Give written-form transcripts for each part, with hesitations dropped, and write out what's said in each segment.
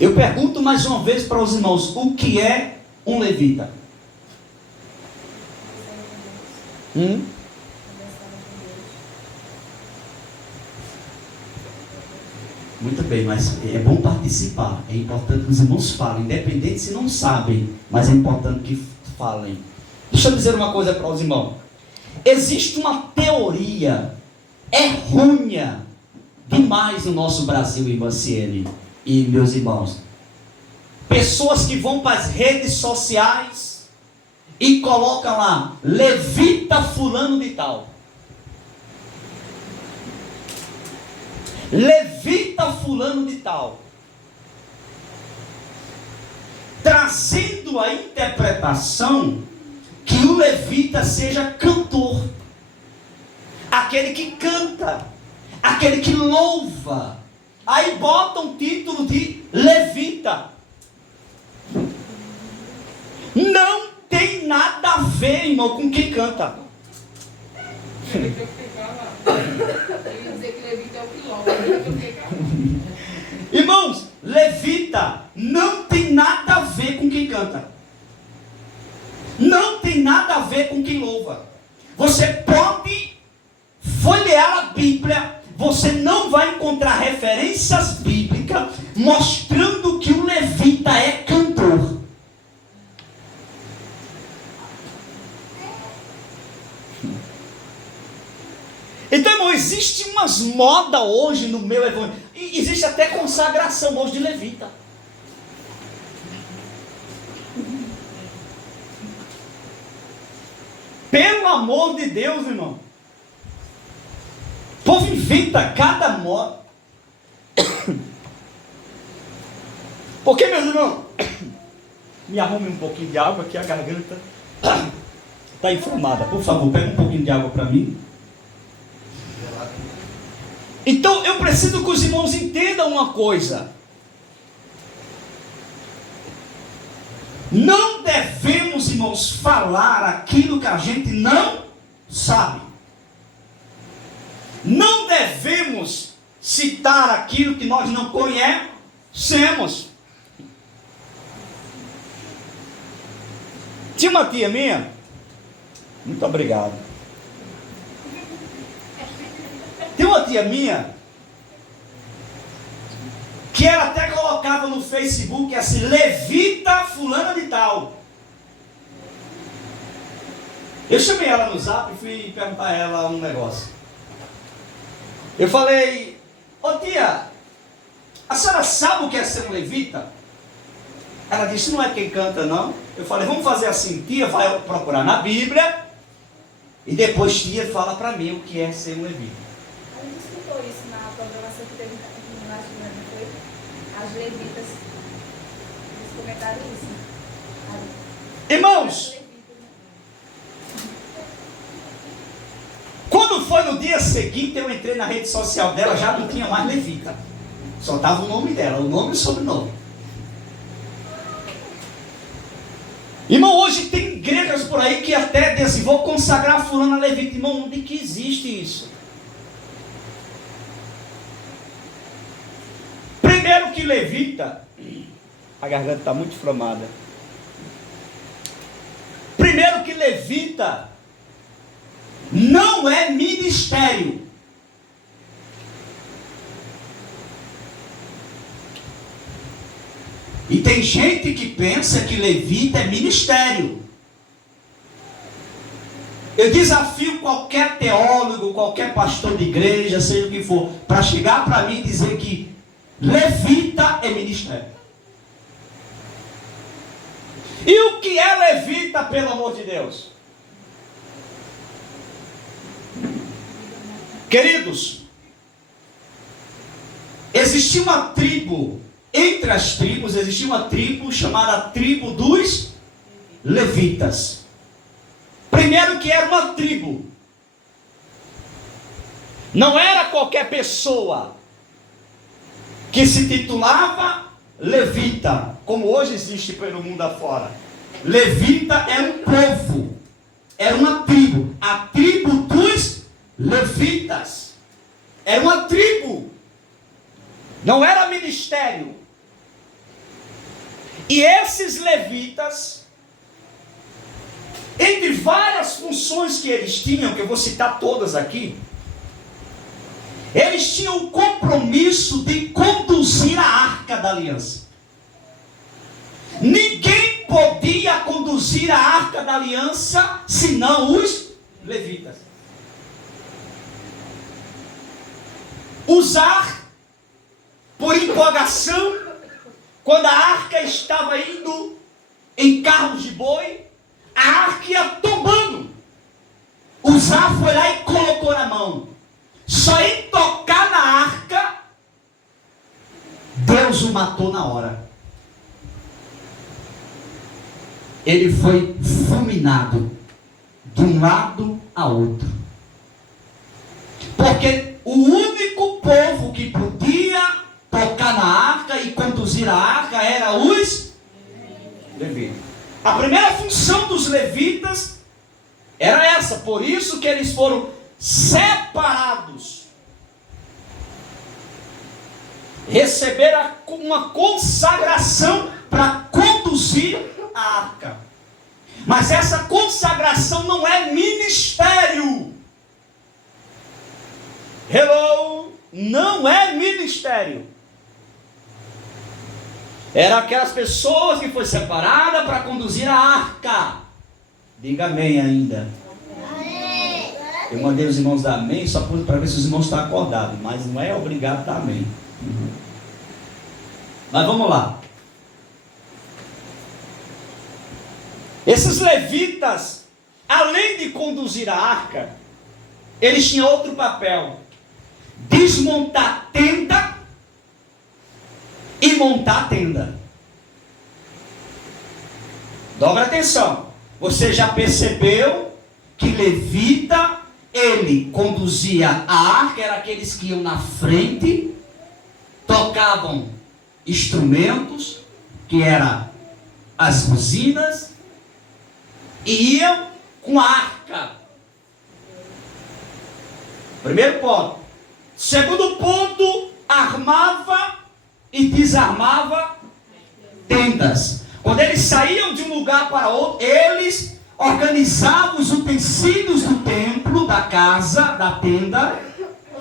Eu pergunto mais uma vez para os irmãos: o que é um levita? Muito bem, mas é bom participar. É importante que os irmãos falem, independente se não sabem, mas é importante que falem. Deixa eu dizer uma coisa para os irmãos. Existe uma teoria errônea demais no nosso Brasil, irmã Ciene e meus irmãos. Pessoas que vão para as redes sociais e colocam lá, levita fulano de tal. Levita fulano de tal. Trazendo a interpretação que o levita seja cantor. Aquele que canta. Aquele que louva. Aí bota um título de levita. Não tem nada a ver, irmão, com quem canta. Irmãos, levita não tem nada a ver com quem canta. Não tem nada a ver com quem louva. Você pode folhear a Bíblia, você não vai encontrar referências bíblicas mostrando que o levita é cantor. Então, irmão, existe umas modas hoje no meu evangelho. E existe até consagração hoje de levita. Pelo amor de Deus, irmão. O povo inventa cada moda. Porque, meus irmãos, me arrume um pouquinho de água, que a garganta está inflamada. Por favor, pega um pouquinho de água para mim. Então eu preciso que os irmãos entendam uma coisa. Não devemos, irmãos, falar aquilo que a gente não sabe. Não devemos citar aquilo que nós não conhecemos. Tinha uma tia minha, muito obrigado. Tem uma tia minha que ela até colocava no Facebook assim, levita fulana de tal. Eu chamei ela no zap e fui perguntar a ela um negócio. Eu falei: ô tia, a senhora sabe o que é ser um levita? Ela disse: não é quem canta não. Eu falei: vamos fazer assim, tia vai procurar na Bíblia e depois tia fala para mim o que é ser um levita. A gente escutou isso na programação que teve na China, não foi? As levitas, eles comentaram isso. Irmãos, quando foi no dia seguinte, eu entrei na rede social dela, já não tinha mais levita. Só estava o nome dela, o nome e o sobrenome. Irmão, hoje tem igrejas por aí que até dizem, vou consagrar fulano a levita. Irmão, onde que existe isso? Primeiro que levita, a garganta está muito inflamada. Primeiro que levita não é ministério. E tem gente que pensa que levita é ministério. Eu desafio qualquer teólogo, qualquer pastor de igreja, seja o que for, para chegar para mim e dizer que levita é ministério. E o que é levita, pelo amor de Deus? Queridos, existia uma tribo, entre as tribos, existia uma tribo chamada tribo dos levitas. Primeiro que era uma tribo. Não era qualquer pessoa que se titulava levita, como hoje existe pelo mundo afora. Levita era um povo, era uma tribo, a tribo dos levitas. Era uma tribo, não era ministério. E esses levitas, entre várias funções que eles tinham, que eu vou citar todas aqui, eles tinham o compromisso de conduzir a arca da aliança. Ninguém podia conduzir a arca da aliança senão os levitas. Usar por empolgação, quando a arca estava indo em carros de boi, a arca ia tombando. Usar foi lá e colocou na mão. Só em tocar na arca, Deus o matou na hora. Ele foi fulminado de um lado a outro. Porque o único povo que podia tocar na arca e conduzir a arca era os levitas. A primeira função dos levitas era essa, por isso que eles foram separados. Receberam uma consagração para conduzir a arca. Mas essa consagração não é ministério. Hello! Não é ministério. Era aquelas pessoas que foram separadas para conduzir a arca. Diga amém ainda. Eu mandei os irmãos dar amém só para ver se os irmãos estão acordados, mas não é obrigado a dar amém. Mas vamos lá. Esses levitas, além de conduzir a arca, eles tinham outro papel: desmontar a tenda e montar a tenda. Dobra atenção. Você já percebeu que levita, ele conduzia a arca, era aqueles que iam na frente, tocavam instrumentos, que eram as buzinas, e iam com a arca. Primeiro ponto. Segundo ponto, armava e desarmava tendas. Quando eles saíam de um lugar para outro, eles organizavam os utensílios do templo, da casa, da tenda.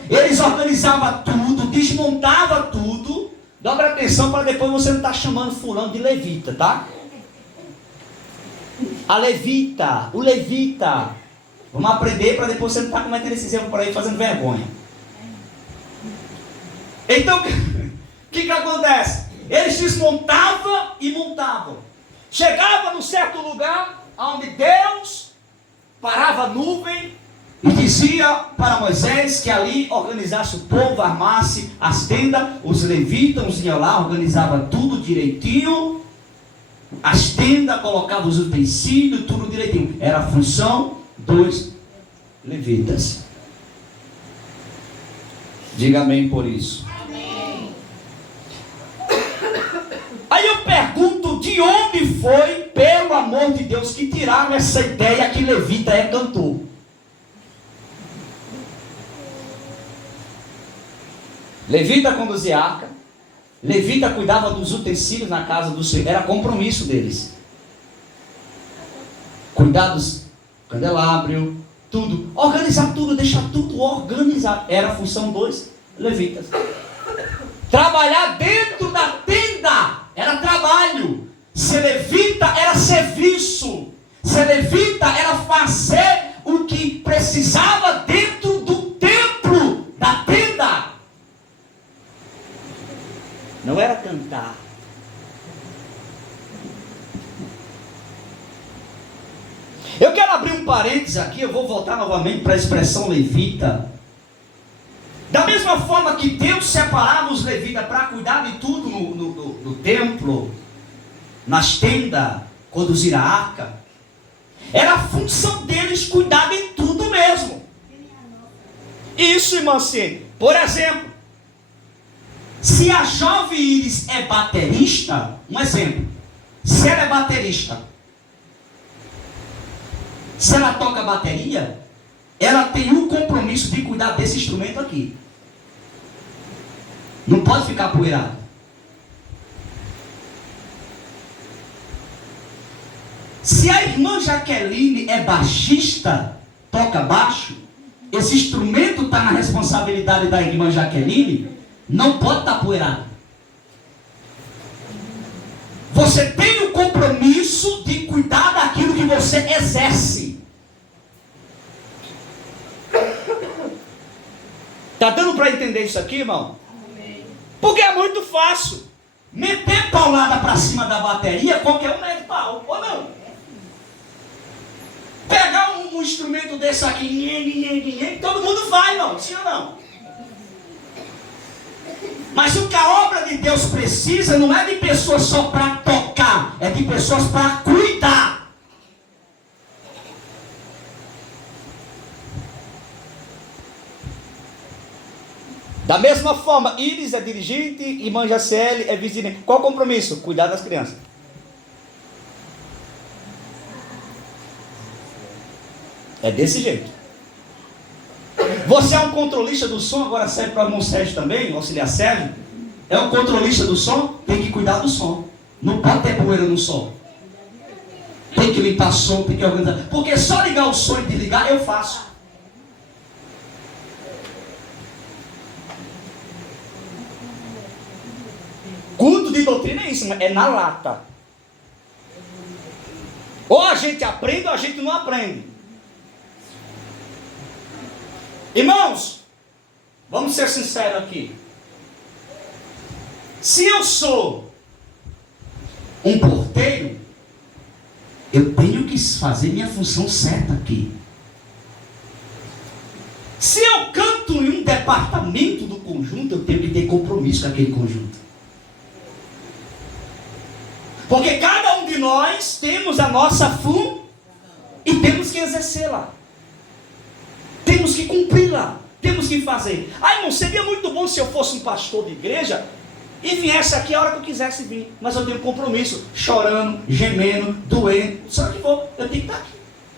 Eles organizavam tudo, desmontavam tudo. Dobra atenção para depois você não estar chamando fulano de levita, tá? A levita, o levita. Vamos aprender para depois você não estar cometendo esses erros por aí, fazendo vergonha. Então, o que acontece? Eles desmontavam e montavam. Chegava num certo lugar, onde Deus parava a nuvem e dizia para Moisés que ali organizasse o povo, armasse as tendas. Os levitas iam lá, organizavam tudo direitinho. As tendas, colocavam os utensílios, tudo direitinho. Era a função dos levitas. Diga amém por isso. Amém. Aí eu pergunto, de onde foi, pelo amor de Deus, que tiraram essa ideia que levita é cantor? Levita conduzia a arca. Levita cuidava dos utensílios na casa do Senhor. Era compromisso deles. Cuidar dos candelabros, tudo. Organizar tudo, deixar tudo organizado. Era a função dos levitas. Trabalhar dentro da tenda era trabalho. Ser levita era serviço. Ser levita era fazer o que precisava dentro do templo, da tenda. Não era cantar. Eu quero abrir um parênteses aqui, eu vou voltar novamente para a expressão levita. Da mesma forma que Deus separava os levitas para cuidar de tudo no templo, nas tendas, conduzir a arca, era a função deles cuidar de tudo mesmo. Isso, irmã Cine. Por exemplo, se a jovem Iris é baterista, um exemplo, se ela é baterista, se ela toca bateria, ela tem o compromisso de cuidar desse instrumento aqui. Não pode ficar poeirado. Se a irmã Jaqueline é baixista, toca baixo, esse instrumento está na responsabilidade da irmã Jaqueline, não pode estar poeirado. Você tem o compromisso de cuidar daquilo que você exerce. Está dando para entender isso aqui, irmão? Porque é muito fácil. Meter paulada para cima da bateria, qualquer um mete pau, ou não? Pegar um instrumento desse aqui, todo mundo vai, não, sim ou não? Mas o que a obra de Deus precisa não é de pessoas só para tocar, é de pessoas para cuidar. Da mesma forma, Iris é dirigente e irmã Jaciele é vice-dirigente. Qual o compromisso? Cuidar das crianças. É desse jeito. Você é um controlista do som, agora serve para o irmão Sérgio também, o auxiliar Sérgio. É um controlista do som, tem que cuidar do som. Não pode ter poeira no som. Tem que limpar som, tem que organizar. Porque só ligar o som e desligar eu faço. Culto de doutrina é isso, é na lata. Ou a gente aprende ou a gente não aprende. Irmãos, vamos ser sinceros aqui. Se eu sou um porteiro, eu tenho que fazer minha função certa aqui. Se eu canto em um departamento do conjunto, eu tenho que ter compromisso com aquele conjunto. Porque cada um de nós temos a nossa função e temos que exercê-la. Temos que cumpri-la. Temos que fazer. Ah, irmão, seria muito bom se eu fosse um pastor de igreja e viesse aqui a hora que eu quisesse vir. Mas eu tenho compromisso, chorando, gemendo, doendo, só que for, eu tenho que estar aqui.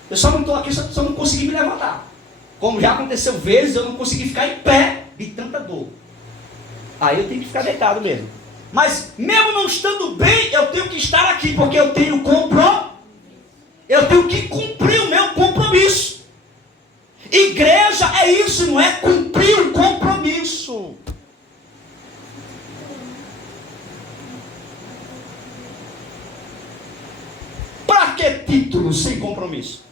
Eu só não estou aqui, só não consegui me levantar. Como já aconteceu vezes, eu não consegui ficar em pé de tanta dor. Aí eu tenho que ficar deitado mesmo. Mas mesmo não estando bem, eu tenho que estar aqui, porque eu tenho compromisso. Eu tenho que cumprir o meu compromisso. Igreja é isso, não é cumprir o compromisso. Para que título sem compromisso?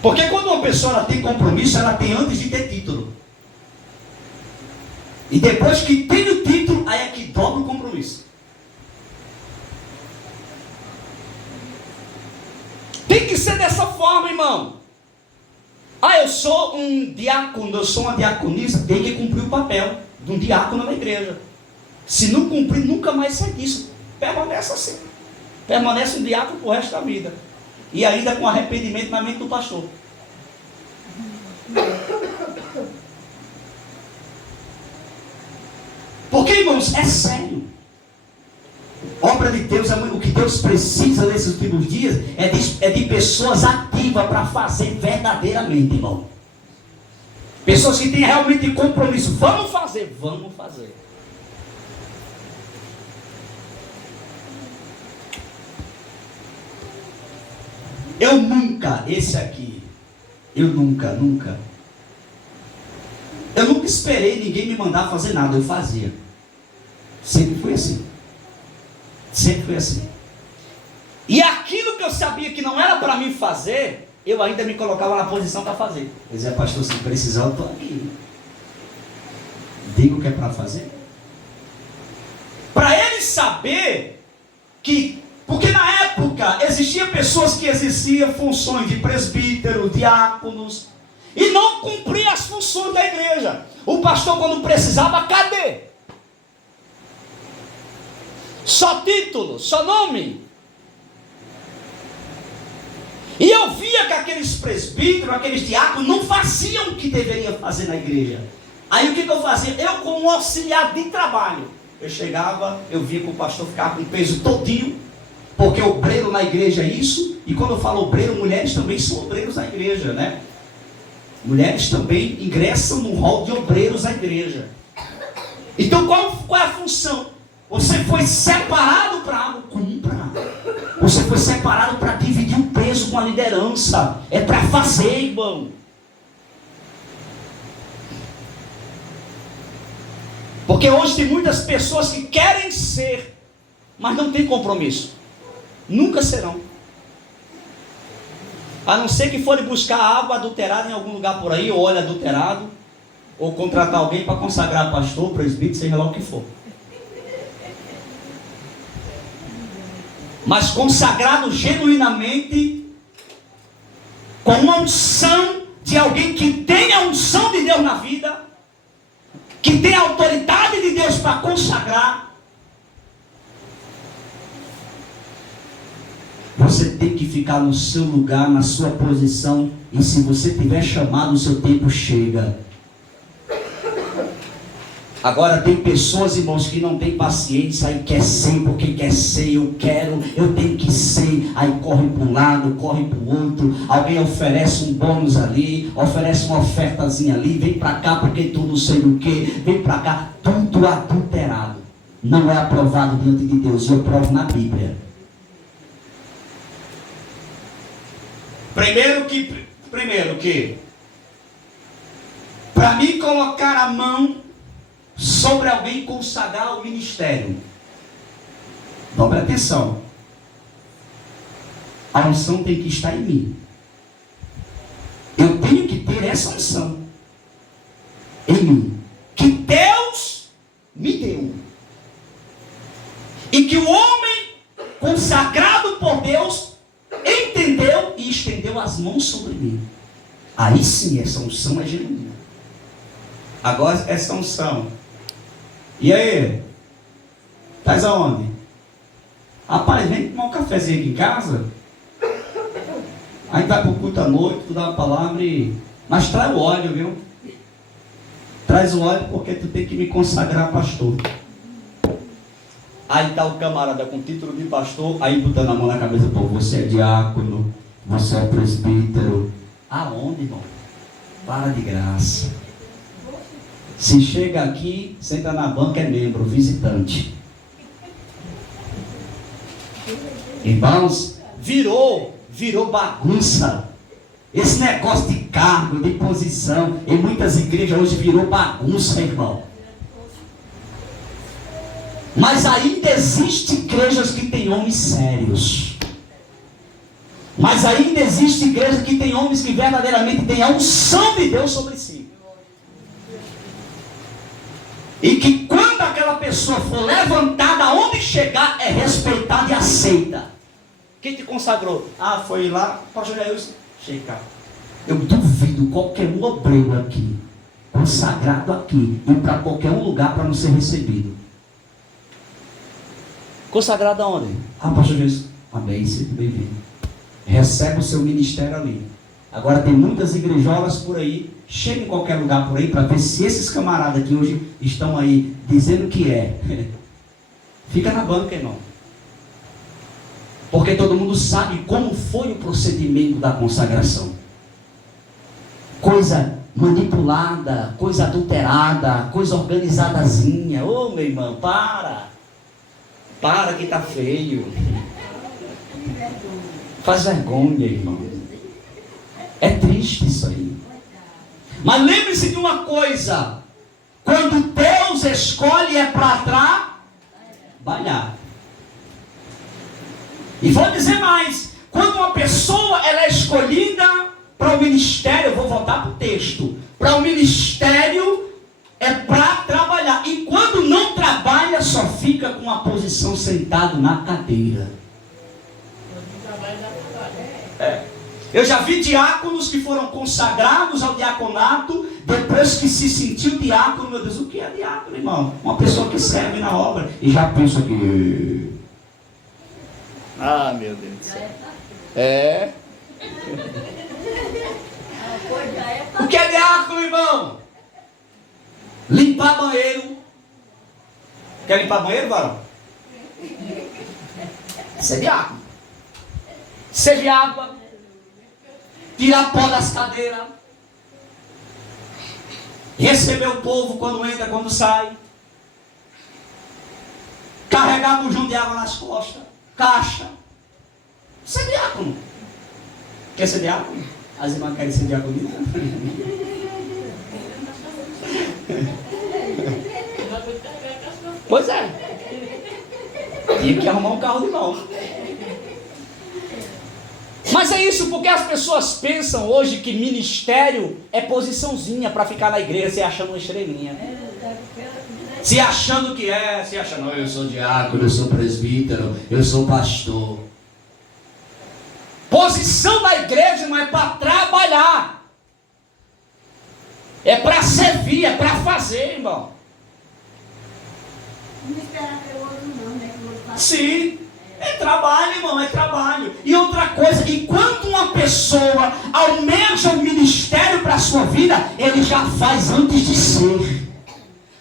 Porque quando uma pessoa ela tem compromisso, ela tem antes de ter título. E depois que tem o título, aí é que dobra o compromisso. Tem que ser dessa forma, irmão. Ah, eu sou um diácono, eu sou uma diaconisa, tem que cumprir o papel de um diácono na igreja. Se não cumprir, nunca mais sai disso. Permanece assim. Permanece um diácono pro resto da vida. E ainda com arrependimento na mente do pastor. Porque, irmãos, é sério. Obra de Deus, o que Deus precisa nesses últimos dias é de pessoas ativas para fazer verdadeiramente, irmão. Pessoas que têm realmente compromisso. Vamos fazer, vamos fazer. Eu nunca esperei ninguém me mandar fazer nada, eu fazia. Sempre foi assim. Sempre foi assim. E aquilo que eu sabia que não era para mim fazer, eu ainda me colocava na posição para fazer. Eu dizia, pastor, se precisar, eu estou aqui. Diga o que é para fazer. Para ele saber que... Porque na época existiam pessoas que exerciam funções de presbítero, diáconos, e não cumpriam as funções da igreja. O pastor, quando precisava, cadê? Só título, só nome. E eu via que aqueles presbíteros, aqueles diáconos, não faziam o que deveriam fazer na igreja. Aí o que eu fazia? Eu, como auxiliar de trabalho, eu chegava, eu via que o pastor ficava com o peso todinho, porque obreiro na igreja é isso, e quando eu falo obreiro, mulheres também são obreiros na igreja, né? Mulheres também ingressam no rol de obreiros na igreja. Então qual é a função? Você foi separado para algo, cumpra. Você foi separado para dividir o peso com a liderança. É para fazer, irmão. Porque hoje tem muitas pessoas que querem ser, mas não têm compromisso. Nunca serão. A não ser que forem buscar água adulterada em algum lugar por aí, ou óleo adulterado, ou contratar alguém para consagrar pastor, presbítero, seja lá o que for. Mas consagrado genuinamente, com uma unção de alguém que tem a unção de Deus na vida, que tem a autoridade de Deus para consagrar, você tem que ficar no seu lugar, na sua posição, e se você tiver chamado, o seu tempo chega. Agora tem pessoas, irmãos, que não têm paciência e quer ser porque quer ser, eu tenho que ser, aí corre para um lado, corre para o outro, alguém oferece um bônus ali, oferece uma ofertazinha ali, vem para cá porque tu não sei o que, vem para cá, tudo adulterado, não é aprovado diante de Deus, eu provo na Bíblia. Primeiro que para mim colocar a mão sobre alguém e consagrar o ministério, dobre atenção, a unção tem que estar em mim. Eu tenho que ter essa unção em mim, que Deus me deu, e que o homem consagrado por Deus entendeu e estendeu as mãos sobre mim. Aí sim, essa unção é genuína. Agora essa unção, e aí? Estás aonde? Rapaz, vem tomar um cafezinho aqui em casa. Aí vai para o culto à noite, tu dá uma palavra e... Mas traz o óleo, viu? Traz o óleo porque tu tem que me consagrar pastor. Aí está o camarada com título de pastor, aí botando a mão na cabeça, pô, você é diácono, você é presbítero. Aonde, irmão? Para de graça. Se chega aqui, senta na banca, é membro, visitante. Irmãos, virou bagunça. Esse negócio de cargo, de posição, em muitas igrejas hoje virou bagunça, irmão. Mas ainda existem igrejas que têm homens sérios. Mas ainda existe igreja que tem homens que verdadeiramente têm a unção de Deus sobre si. E que quando aquela pessoa for levantada, aonde chegar, é respeitada e aceita. Quem te consagrou? Ah, foi lá, pastor Jair, chega. Eu duvido qualquer um obreiro aqui, consagrado aqui, ir para qualquer um lugar para não ser recebido. Consagrado aonde? Ah, pastor Jesus, amém, sempre bem-vindo. Recebe o seu ministério ali. Agora tem muitas igrejolas por aí, chega em qualquer lugar por aí para ver se esses camaradas que hoje estão aí dizendo que é. Fica na banca, irmão. Porque todo mundo sabe como foi o procedimento da consagração. Coisa manipulada, coisa adulterada, coisa organizadazinha. Ô, meu irmão, para que tá feio. Faz vergonha, irmão. É triste isso aí. Mas lembre-se de uma coisa: quando Deus escolhe é para trabalhar. E vou dizer mais: quando uma pessoa ela é escolhida para o ministério, eu vou voltar para o texto, para o ministério é para trabalhar. E quando não trabalha, só fica com a posição sentado na cadeira. Eu já vi diáconos que foram consagrados ao diaconato, depois que se sentiu diácono. Meu Deus, o que é diácono, irmão? Uma pessoa que serve na obra. E já pensa que... Ah, meu Deus do céu. É. O que é diácono, irmão? Limpar banheiro. Quer limpar banheiro, varão? Isso é diácono. Serve água. Tirar pó das cadeiras. Receber o povo quando entra, quando sai. Carregar bujão de água nas costas. Caixa. Você é diácono. Quer ser diácono? As irmãs querem ser diaconisa? Pois é. Tinha que arrumar um carro de mão. Mas é isso, porque as pessoas pensam hoje que ministério é posiçãozinha para ficar na igreja se achando uma estrelinha. Se achando que é, se achando, eu sou diácono, eu sou presbítero, eu sou pastor. Posição da igreja não é para trabalhar. É para servir, é para fazer, irmão. Não esperar pelo outro não, né? Que o outro faça. Sim, é trabalho, irmão, é trabalho. E outra coisa, enquanto uma pessoa almeja o ministério para a sua vida, ele já faz antes de ser.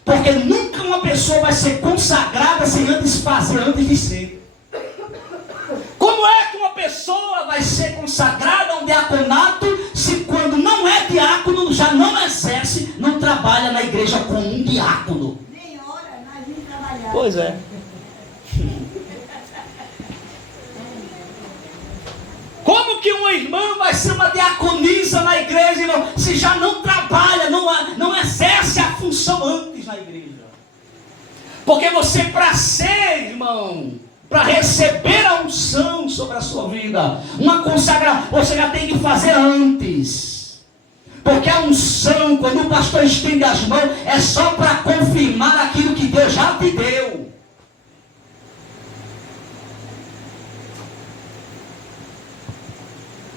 Porque nunca uma pessoa vai ser consagrada sem antes fazer, antes de ser. Como é que uma pessoa vai ser consagrada a um diaconato se quando não é diácono, já não exerce, não trabalha na igreja como um diácono? Nem hora, nós vimos trabalhar. Pois é. Como que uma irmã vai ser uma diaconisa na igreja, irmão, se já não trabalha, não exerce a função antes na igreja? Porque você, para ser, irmão, para receber a unção sobre a sua vida, uma consagração, você já tem que fazer antes. Porque a unção, quando o pastor estende as mãos, é só para confirmar aquilo que Deus já te deu.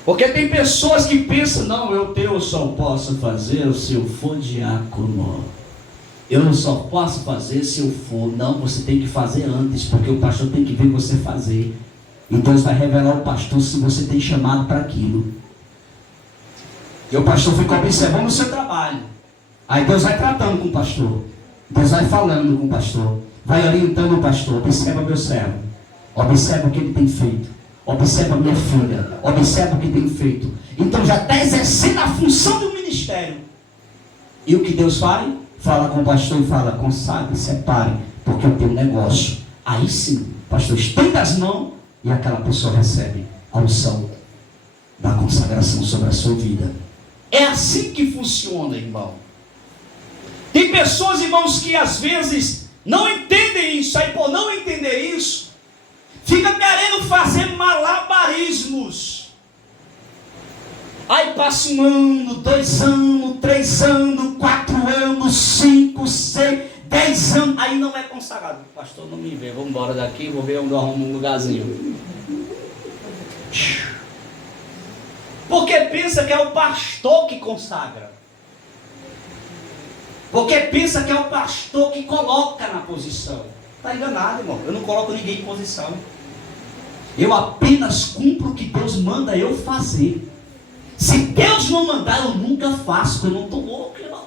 Porque tem pessoas que pensam, não, eu só posso fazer se eu for diácono. Eu só posso fazer se eu for. Não, você tem que fazer antes, porque o pastor tem que ver você fazer. E Deus vai revelar ao pastor se você tem chamado para aquilo. E o pastor fica observando o seu trabalho. Aí Deus vai tratando com o pastor. Deus vai falando com o pastor. Vai orientando o pastor. Observa meu servo. Observa o que ele tem feito. Observa minha filha, observa o que tem feito. Então já está exercendo a função do ministério. E o que Deus faz? Fala com o pastor e fala, consagre, separe, porque eu tenho um negócio. Aí sim, o pastor estende as mãos e aquela pessoa recebe a unção da consagração sobre a sua vida. É assim que funciona, irmão. Tem pessoas, irmãos, que às vezes não entendem isso. Aí por não entender isso, fica querendo fazer malabarismos. Aí passa 1 ano, 2 anos, 3 anos, 4 anos, 5, 6, 10 anos. Aí não é consagrado. Pastor, não me vê. Vamos embora daqui, vou ver onde eu arrumo um lugarzinho. Porque pensa que é o pastor que consagra. Porque pensa que é o pastor que coloca na posição. Está enganado, irmão. Eu não coloco ninguém em posição. Eu apenas cumpro o que Deus manda eu fazer. Se Deus não mandar, eu nunca faço. Eu não estou louco, irmão.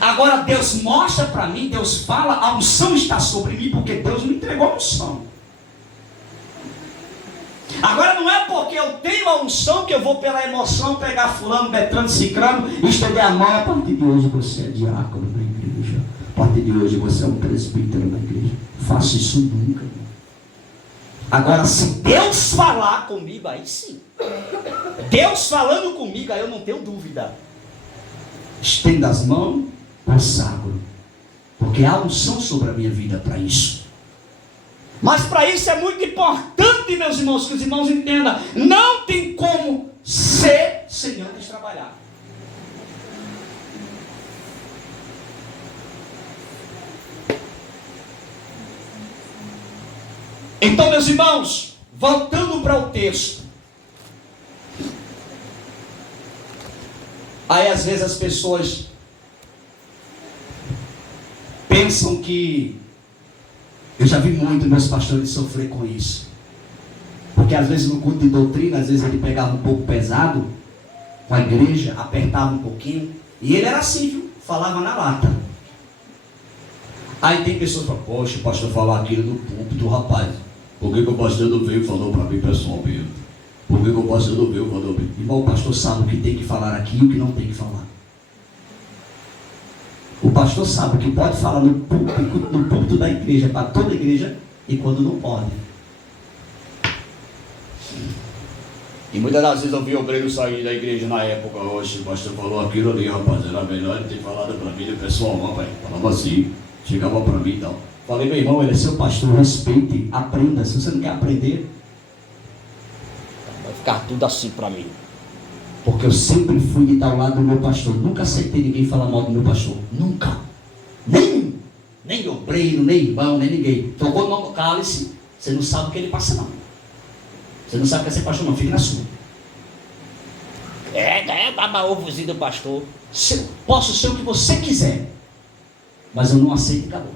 Agora Deus mostra para mim, Deus fala, a unção está sobre mim, porque Deus me entregou a unção. Agora não é porque eu tenho a unção que eu vou pela emoção pegar fulano, Betrano, Cicrano e estender a mão. A partir de hoje você é diácono na igreja. A partir de hoje você é um presbítero na igreja. Faço isso nunca, irmão. Agora, se Deus falar comigo, aí sim. Deus falando comigo, aí eu não tenho dúvida. Estenda as mãos, consagro. Porque há unção sobre a minha vida para isso. Mas para isso é muito importante, meus irmãos, que os irmãos entendam. Não tem como ser sem antes trabalhar. Então, meus irmãos, voltando para o texto. Aí às vezes as pessoas pensam que... Eu já vi muito meus pastores sofrer com isso. Porque às vezes no culto de doutrina, às vezes ele pegava um pouco pesado com a igreja, apertava um pouquinho. E ele era assim, viu? Falava na lata. Aí tem pessoas que falam, poxa, o pastor falou aquilo no púlpito, rapaz. Por que o pastor não veio e falou para mim pessoalmente? Por que o pastor não veio e falou para mim? Irmão, o pastor sabe o que tem que falar aqui e o que não tem que falar. O pastor sabe que pode falar no púlpito da igreja, para toda a igreja, e quando não pode. E muitas das vezes eu vi obreiro sair da igreja na época, hoje o pastor falou aquilo ali, rapaz, era melhor ele ter falado para mim, o pessoal lá, pai, falava assim, chegava para mim e tal. Falei, meu irmão, ele é seu pastor, respeite, aprenda, se você não quer aprender, vai ficar tudo assim para mim. Porque eu sempre fui de dar ao lado do meu pastor, nunca aceitei ninguém falar mal do meu pastor, nunca, nem obreiro, nem irmão, nem ninguém. Tocou no mão do cálice, você não sabe o que ele passa não. Você não sabe o que é ser pastor não, fica na sua. Baba-ovozinho do pastor. Posso ser o que você quiser, mas eu não aceito e acabou.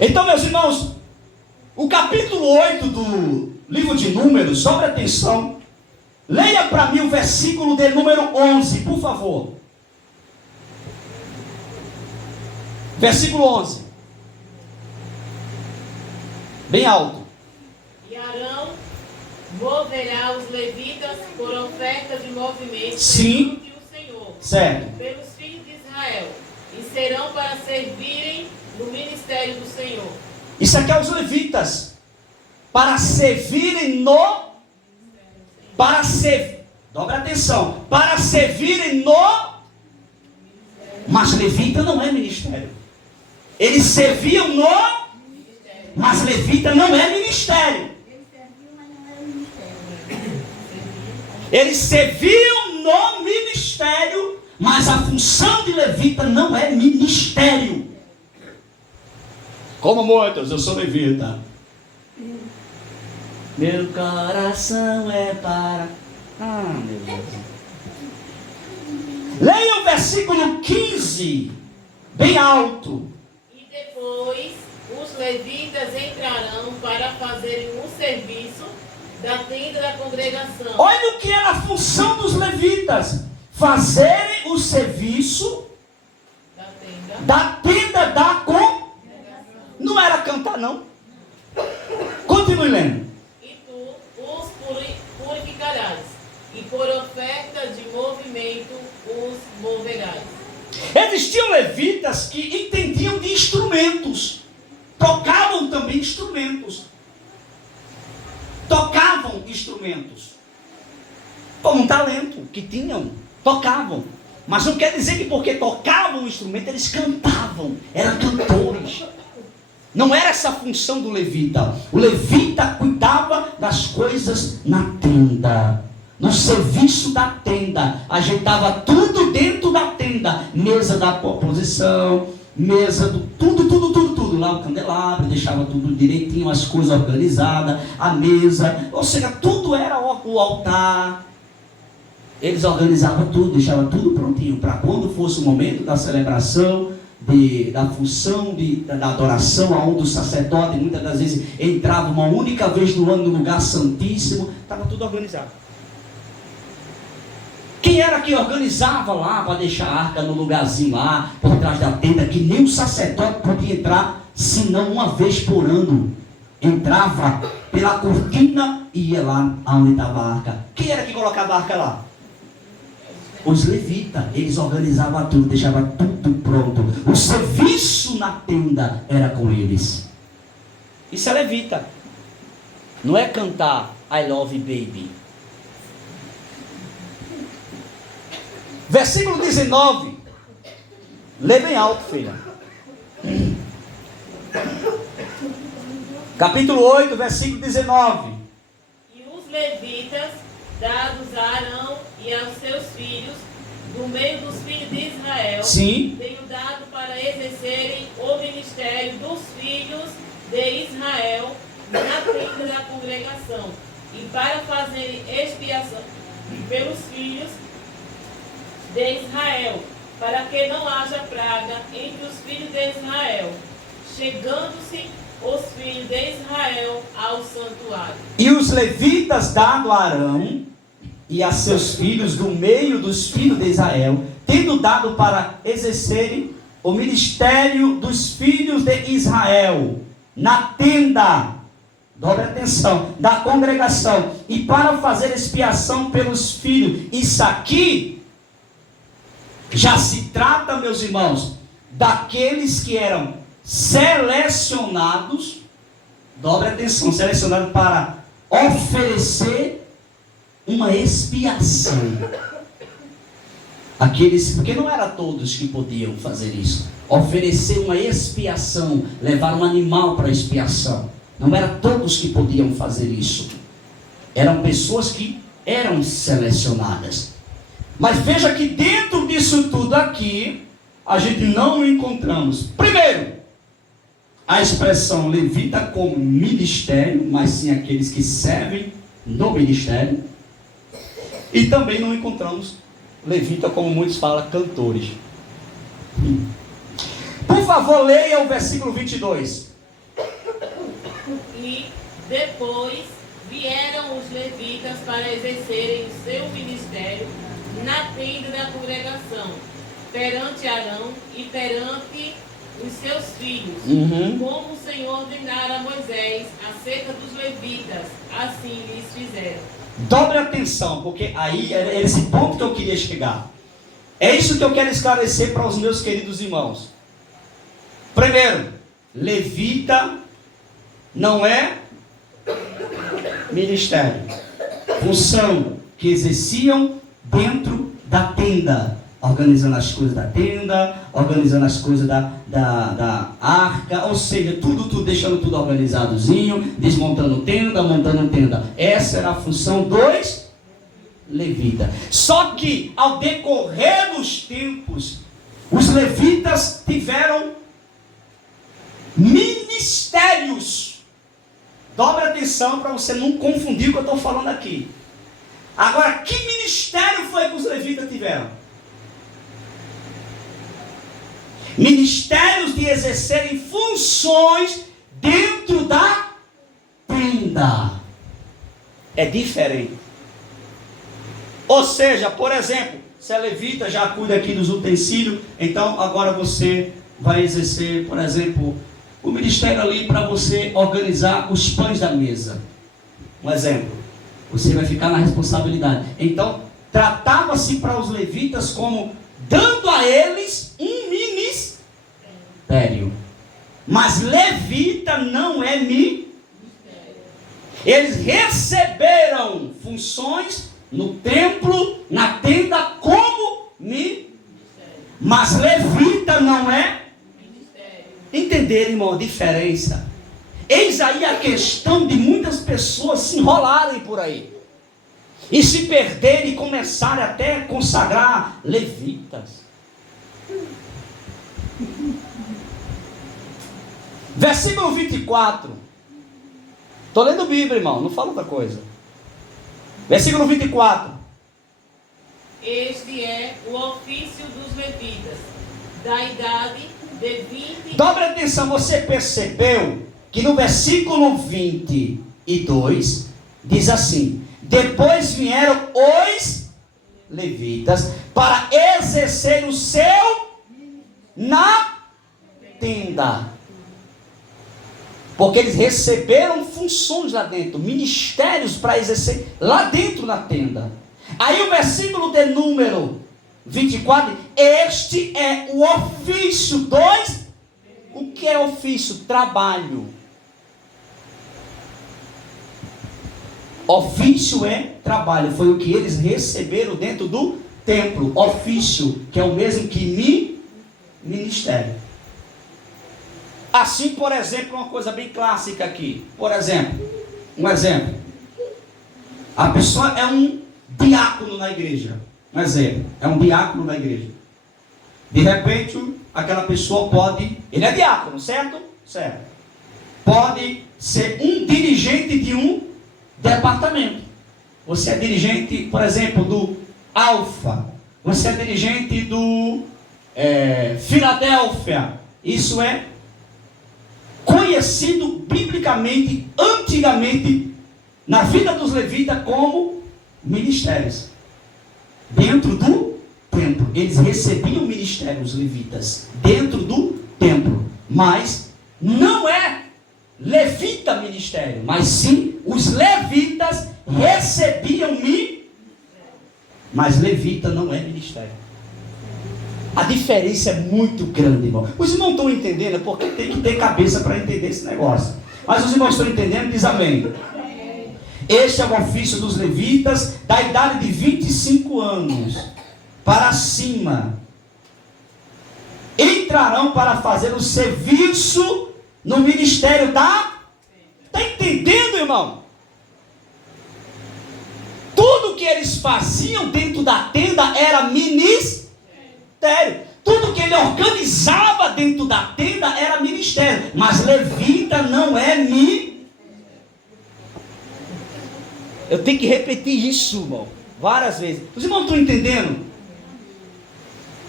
Então, meus irmãos, o capítulo 8 do livro de Números, sobre atenção, leia para mim o versículo de número 11, por favor. Versículo 11. Bem alto. E Arão moverá os levitas por oferta de movimento Sim. perante o Senhor, Certo. pelos filhos de Israel, e serão para servirem no ministério do Senhor. Isso aqui é os levitas. Para servirem no... Para ser... Dobra atenção. Para servirem no... Mas levita não é ministério. Eles serviam no... Mas levita não é ministério. Eles serviam no ministério, mas a função de levita não é ministério. Como muitos, eu sou levita. Meu coração é para... meu Deus. Leia o versículo 15, bem alto. E depois os levitas entrarão para fazerem o serviço da tenda da congregação. Olha o que era a função dos levitas: fazerem o serviço da tenda da congregação. Não era cantar, não. Continue lendo. E tu os purificarás, e por oferta de movimento os moverás. Existiam levitas que entendiam de instrumentos. Tocavam também instrumentos. Tocavam instrumentos. Como um talento que tinham. Tocavam. Mas não quer dizer que porque tocavam o instrumento, eles cantavam. Eram cantores. Não era essa a função do levita. O levita cuidava das coisas na tenda. No serviço da tenda. Ajeitava tudo dentro da tenda. Mesa da posição. Mesa do tudo lá, o candelabro, deixava tudo direitinho, as coisas organizadas, a mesa, ou seja, tudo era o altar. Eles organizavam tudo, deixavam tudo prontinho, para quando fosse o momento da celebração, da função, da adoração, aonde o sacerdote muitas das vezes entrava uma única vez no ano no lugar santíssimo, estava tudo organizado. Quem era que organizava lá para deixar a arca no lugarzinho lá, por trás da tenda, que nem o sacerdote podia entrar, senão uma vez por ano. Entrava pela cortina e ia lá onde estava a arca. Quem era que colocava a arca lá? Os levitas. Eles organizavam tudo, deixavam tudo pronto. O serviço na tenda era com eles. Isso é levita. Não é cantar I love baby. Versículo 19. Lê bem alto, filha. Capítulo 8, versículo 19. E os levitas, dados a Arão e aos seus filhos, do meio dos filhos de Israel, Sim. tenho dado para exercerem o ministério dos filhos de Israel na tenda da congregação, e para fazerem expiação pelos filhos de Israel, para que não haja praga entre os filhos de Israel, chegando-se os filhos de Israel ao santuário. E os levitas dado a Arão e a seus filhos do meio dos filhos de Israel, tendo dado para exercerem o ministério dos filhos de Israel na tenda, dobre atenção, da congregação, e para fazer expiação pelos filhos. Isso aqui já se trata, meus irmãos, daqueles que eram selecionados, dobre atenção, selecionados para oferecer uma expiação. Porque não era todos que podiam fazer isso. Oferecer uma expiação, levar um animal para expiação. Não era todos que podiam fazer isso. Eram pessoas que eram selecionadas. Mas veja que dentro disso tudo aqui, a gente não encontramos, primeiro, a expressão levita como ministério, mas sim aqueles que servem no ministério. E também não encontramos levita, como muitos falam, cantores. Por favor, leia o versículo 22. E depois vieram os levitas para exercerem o seu ministério na tenda da congregação, perante Arão e perante os seus filhos, como o Senhor ordenara a Moisés acerca dos levitas, assim lhes fizeram. Dobre atenção, porque aí é esse ponto que eu queria chegar. É isso que eu quero esclarecer para os meus queridos irmãos. Primeiro, levita não é ministério. Função que exerciam dentro da tenda. Organizando as coisas da tenda, organizando as coisas da arca, ou seja, tudo, deixando tudo organizadozinho, desmontando tenda, montando tenda. Essa era a função dos levitas. Só que, ao decorrer dos tempos, os levitas tiveram ministérios. Dobre atenção para você não confundir o que eu estou falando aqui. Agora, que ministério foi que os levitas tiveram? Ministérios de exercerem funções dentro da tenda. É diferente. Ou seja, por exemplo, se a levita já cuida aqui dos utensílios, então agora você vai exercer, por exemplo, o ministério ali para você organizar os pães da mesa. Um exemplo. Você vai ficar na responsabilidade. Então, tratava-se para os levitas como dando a eles um ministério. Mas levita não é ministério. Eles receberam funções no templo, na tenda, como ministério. Mas levita não é ministério. Entenderam, irmão, a diferença? Eis aí a questão de muitas pessoas se enrolarem por aí e se perderem e começarem até a consagrar levitas. Versículo 24. Estou lendo Bíblia, irmão, não falo outra coisa. Versículo 24. Este é o ofício dos levitas, da idade de 20... Dobre atenção, você percebeu que no versículo 22 diz assim: depois vieram os levitas para exercer o seu na tenda. Porque eles receberam funções lá dentro, ministérios para exercer lá dentro na tenda. Aí o versículo de número 24, este é o ofício dos... O que é ofício? Trabalho. Ofício é trabalho, foi o que eles receberam dentro do templo. Ofício, que é o mesmo que ministério. Assim, por exemplo, uma coisa bem clássica aqui. Por exemplo, um exemplo. A pessoa é um diácono na igreja. Um exemplo, é um diácono na igreja. De repente, aquela pessoa pode... Ele é diácono, certo? Certo. Pode ser um dirigente de um departamento. Você é dirigente, por exemplo, do Alfa. Você é dirigente do Filadélfia. Isso é conhecido biblicamente, antigamente, na vida dos levitas como ministérios. Dentro do templo. Eles recebiam ministério, os levitas, dentro do templo. Mas não é levita ministério, mas sim os levitas recebiam mas levita não é ministério. A diferença é muito grande, irmão. Os irmãos estão entendendo, porque tem que ter cabeça para entender esse negócio. Mas os irmãos estão entendendo, diz amém. Este é o ofício dos levitas, da idade de 25 anos para cima. Entrarão para fazer o serviço no ministério da... Está entendendo, irmão? Tudo que eles faziam dentro da tenda era ministério. Tudo que ele organizava dentro da tenda era ministério. Mas levita não é Eu tenho que repetir isso, irmão, várias vezes. Os irmãos estão entendendo?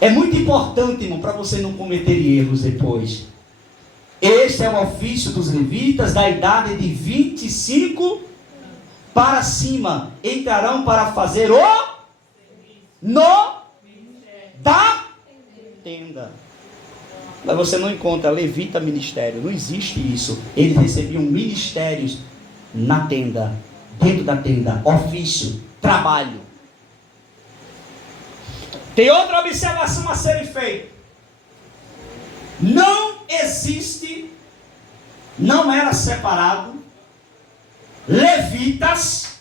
É muito importante, irmão, para você não cometer erros depois. Este é o ofício dos levitas da idade de 25 para cima. Entrarão para fazer da tenda. Mas você não encontra levita ministério. Não existe isso. Eles recebiam ministérios na tenda, dentro da tenda, ofício, trabalho. Tem outra observação a ser feita. Não existe, não era separado levitas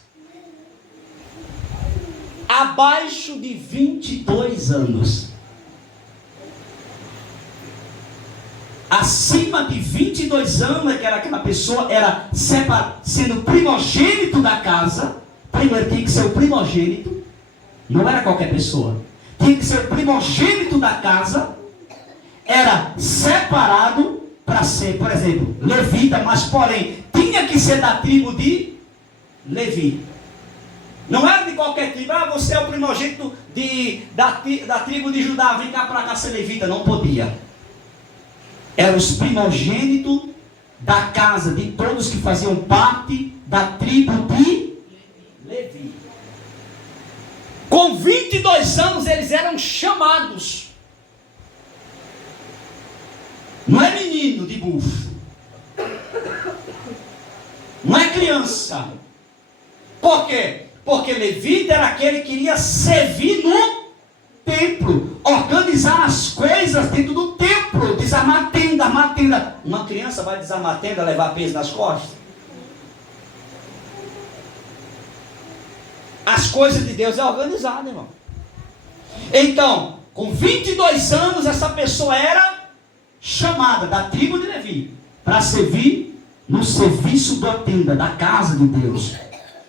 abaixo de 22 anos. Acima de 22 anos, que era aquela pessoa, era sendo primogênito da casa. Primeiro tinha que ser o primogênito, não era qualquer pessoa. Tinha que ser o primogênito da casa. Era separado para ser, por exemplo, levita, mas porém, tinha que ser da tribo de Levi. Não era de qualquer tribo. Você é o primogênito da tribo de Judá, vem cá para cá ser levita. Não podia. Eram os primogênitos da casa de todos que faziam parte da tribo de Levi. Com 22 anos eles eram chamados. Não é menino de bufo. Não é criança. Por quê? Porque levita era aquele que iria servir no templo, organizar as coisas dentro do templo, desarmar a tenda, armar a tenda. Uma criança vai desarmar a tenda, levar peso nas costas? As coisas de Deus é organizada, irmão. Então, com 22 anos, essa pessoa era chamada da tribo de Levi para servir no serviço da tenda, da casa de Deus.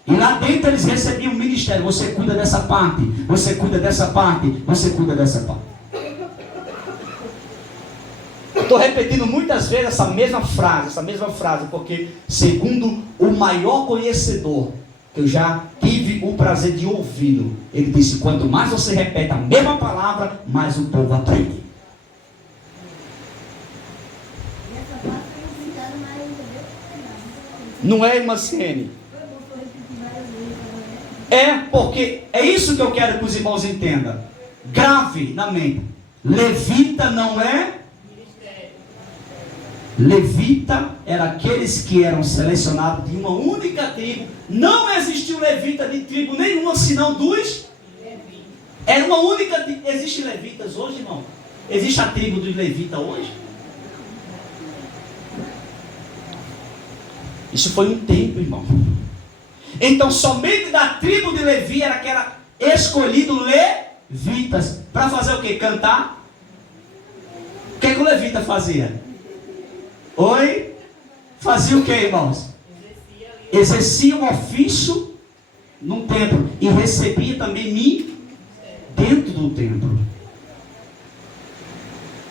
E lá dentro eles recebiam um ministério. Você cuida dessa parte, você cuida dessa parte, você cuida dessa parte. Estou repetindo muitas vezes essa mesma frase, porque segundo o maior conhecedor, que eu já tive o prazer de ouvi-lo, ele disse: quanto mais você repete a mesma palavra, mais o povo aprende. Não é, irmã Ciene? É, porque é isso que eu quero que os irmãos entendam. Grave na mente. Levita não é ministério. Levita era aqueles que eram selecionados de uma única tribo. Não existiu levita de tribo nenhuma, senão dos levitas. Era uma única. Existem levitas hoje, irmão? Existe a tribo dos levitas hoje? Isso foi um tempo, irmão. Então, somente da tribo de Levi era que era escolhido levitas. Para fazer o quê? Cantar? O que o levita fazia? Oi? Fazia o quê, irmãos? Exercia um ofício no templo. E recebia também dentro do templo.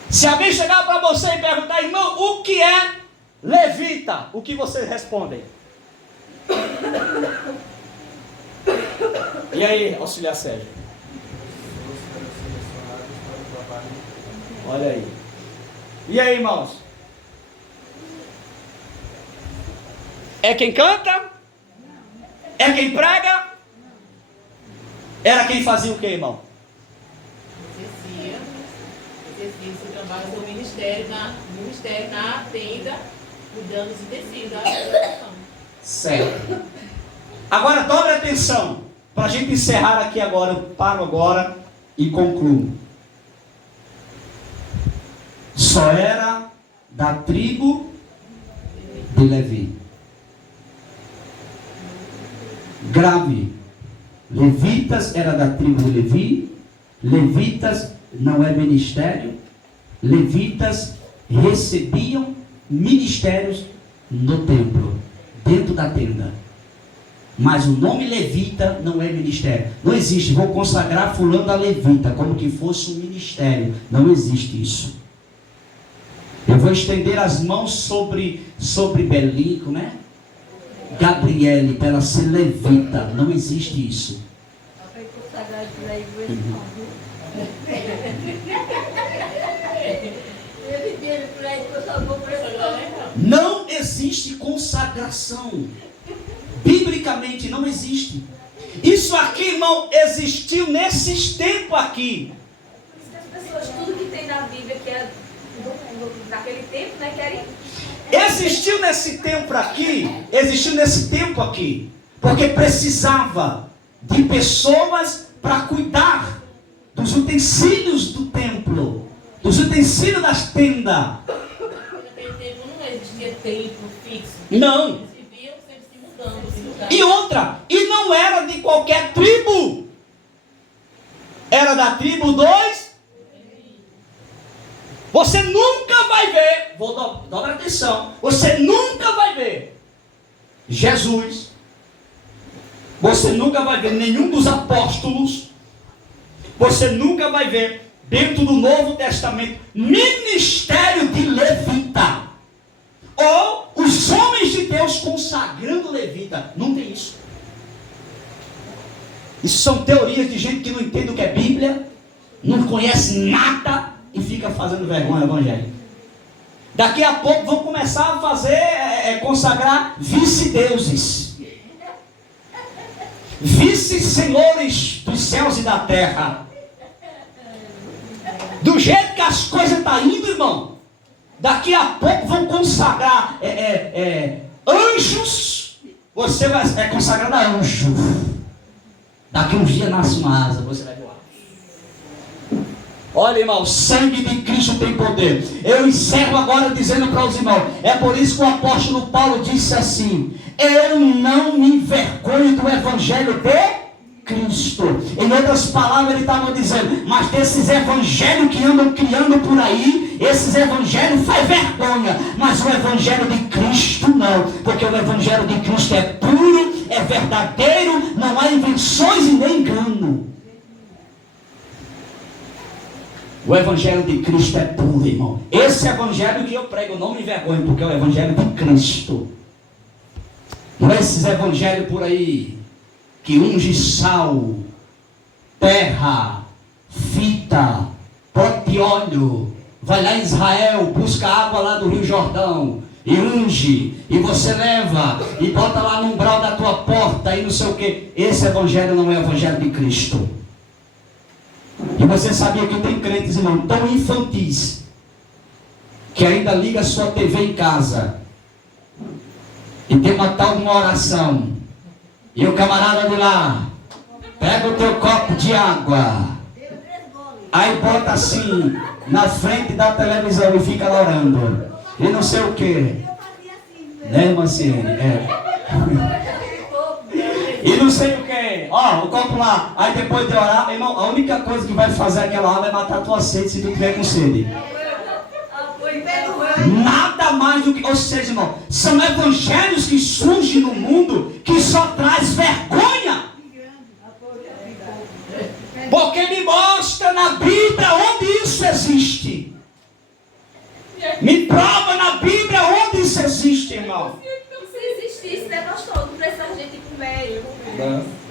Se alguém chegar para você e perguntar: irmão, o que é levita? O que vocês respondem? E aí, auxiliar Sérgio? Olha aí. E aí, irmãos? É quem canta? É quem prega? Era quem fazia o que, irmão? Exercia o trabalho do ministério na tenda, cuidando dos tecidos da organização. Certo. Agora dobre atenção, para a gente encerrar aqui agora. Eu paro agora e concluo. só era da tribo de Levi. Grave. Levitas era da tribo de Levi. Levitas não é ministério. Levitas recebiam ministérios no templo, dentro da tenda. Mas o nome levita não é ministério. Não existe, vou consagrar fulano a levita, como que fosse um ministério. Não existe isso. Eu vou estender as mãos sobre Belico, né? Gabriele, para ela ser levita. Não existe isso. Não existe consagração. Biblicamente não existe. Isso aqui, irmão, existiu nesses tempos aqui. Por isso que as pessoas, tudo que tem na Bíblia, que era naquele tempo, né, querem... Existiu nesse tempo aqui, porque precisava de pessoas para cuidar dos utensílios do templo, dos utensílios das tendas. Naquele tempo não existia templo fixo. Não. Eles viviam sempre se mudando de lugar. E outra, e não era de qualquer tribo, era da tribo dos... Você nunca vai ver, dobra atenção, você nunca vai ver Jesus, você nunca vai ver nenhum dos apóstolos, você nunca vai ver dentro do Novo Testamento ministério de levita, ou os homens de Deus consagrando levita. Não tem isso. Isso são teorias de gente que não entende o que é Bíblia, não conhece nada e fica fazendo vergonha ao evangelho. Daqui a pouco vão começar a fazer, consagrar vice-deuses, vice-senhores dos céus e da terra. Do jeito que as coisas estão indo, irmão, daqui a pouco vão consagrar anjos. Você vai consagrar a anjo. Daqui uns dias nasce uma asa, você vai voar. Olha, irmão, o sangue de Cristo tem poder. Eu encerro agora dizendo para os irmãos, é por isso que o apóstolo Paulo disse assim: eu não me envergonho do evangelho de Cristo. Em outras palavras, ele estava dizendo, mas desses evangelhos que andam criando por aí, esses evangelhos faz vergonha, mas o evangelho de Cristo não, porque o evangelho de Cristo é puro, é verdadeiro, não há invenções e nem engano. O evangelho de Cristo é puro, irmão. Esse evangelho que eu prego, eu não me envergonho, porque é o evangelho de Cristo. Não é esses evangelhos por aí que unge sal, terra, fita, pote de óleo, vai lá em Israel, busca água lá do Rio Jordão e unge, e você leva e bota lá no umbral da tua porta e não sei o que. Esse evangelho não é o evangelho de Cristo. E você sabia que tem crentes, irmão, tão infantis, que ainda liga a sua TV em casa e tem uma tal de uma oração, e o camarada de lá pega o teu copo de água, aí bota assim na frente da televisão e fica lá orando e não sei o que, né, irmã Ciene? E não sei o que, ó, o copo lá, aí depois de orar, irmão, a única coisa que vai fazer aquela água é matar a tua sede, se tu tiver com sede. Nada mais do que, ou seja, irmão, são evangelhos que surgem no mundo que só traz vergonha. Porque me mostra na Bíblia onde isso existe. Me prova na Bíblia onde isso existe, irmão. Se existisse, né, pastor? Não precisava de gente ir pro médico,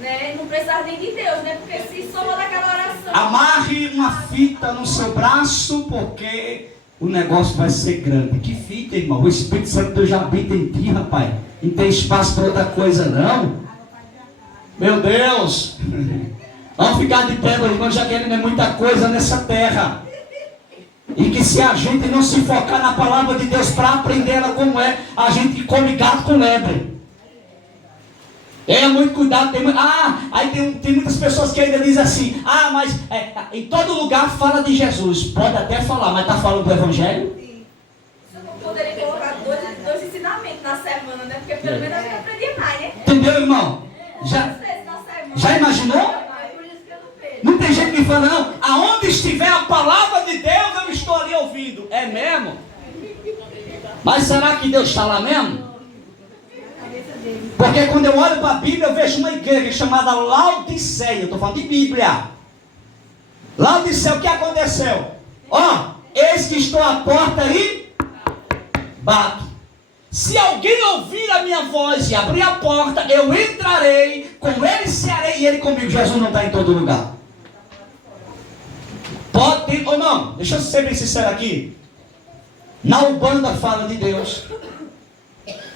né? Não precisava nem de Deus, né? Porque se soma daquela oração. Amarre uma fita no seu braço, porque o negócio vai ser grande. Que fita, irmão? O Espírito Santo de Deus já habita em ti, rapaz. Não tem espaço para outra coisa, não. Meu Deus. Vamos ficar de pé, meu irmão, já que ele não é muita coisa nessa terra. E que se a gente não se focar na palavra de Deus para aprender ela como é, a gente come gato com lebre. Muito cuidado. Aí tem muitas pessoas que ainda dizem assim: mas em todo lugar fala de Jesus. Pode até falar, mas está falando do Evangelho? Sim. Você não poderia colocar dois ensinamentos na semana, né? Porque pelo menos a gente aprendia mais, né? Entendeu, irmão? Às vezes na semana. Já imaginou? É por isso que eu não vejo. Não tem gente que fala, não. Aonde estiver a palavra de Deus, eu estou ali ouvindo. É mesmo? Mas será que Deus está lá mesmo? Porque quando eu olho para a Bíblia, eu vejo uma igreja chamada Laodiceia. Eu estou falando de Bíblia. Laodiceia, o que aconteceu? Eis que estou à porta e bato. Se alguém ouvir a minha voz e abrir a porta, eu entrarei, com ele cearei e ele comigo. Jesus não está em todo lugar. Pode ter, ou não, deixa eu ser bem sincero aqui. Na Umbanda fala de Deus.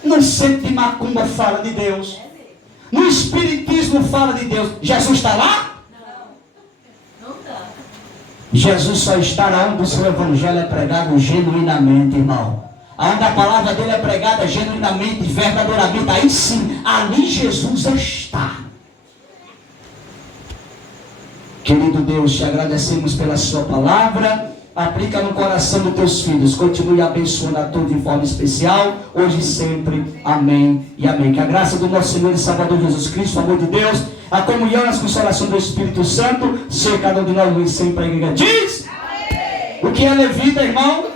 No centro de Macumba fala de Deus. No Espiritismo fala de Deus. Jesus está lá? Não está. Jesus só estará onde o seu Evangelho é pregado genuinamente, irmão. Onde a palavra dele é pregada genuinamente, verdadeiramente. Aí sim, ali Jesus está. Querido Deus, te agradecemos pela sua palavra. Aplica no coração dos teus filhos. Continue abençoando a todos de forma especial, hoje e sempre. Amém e amém. Que a graça do nosso Senhor e Salvador Jesus Cristo, o amor de Deus, a comunhão e a consolação do Espírito Santo, seja cada um de nós hoje e sempre. A igreja diz: amém. O que é levita, irmão?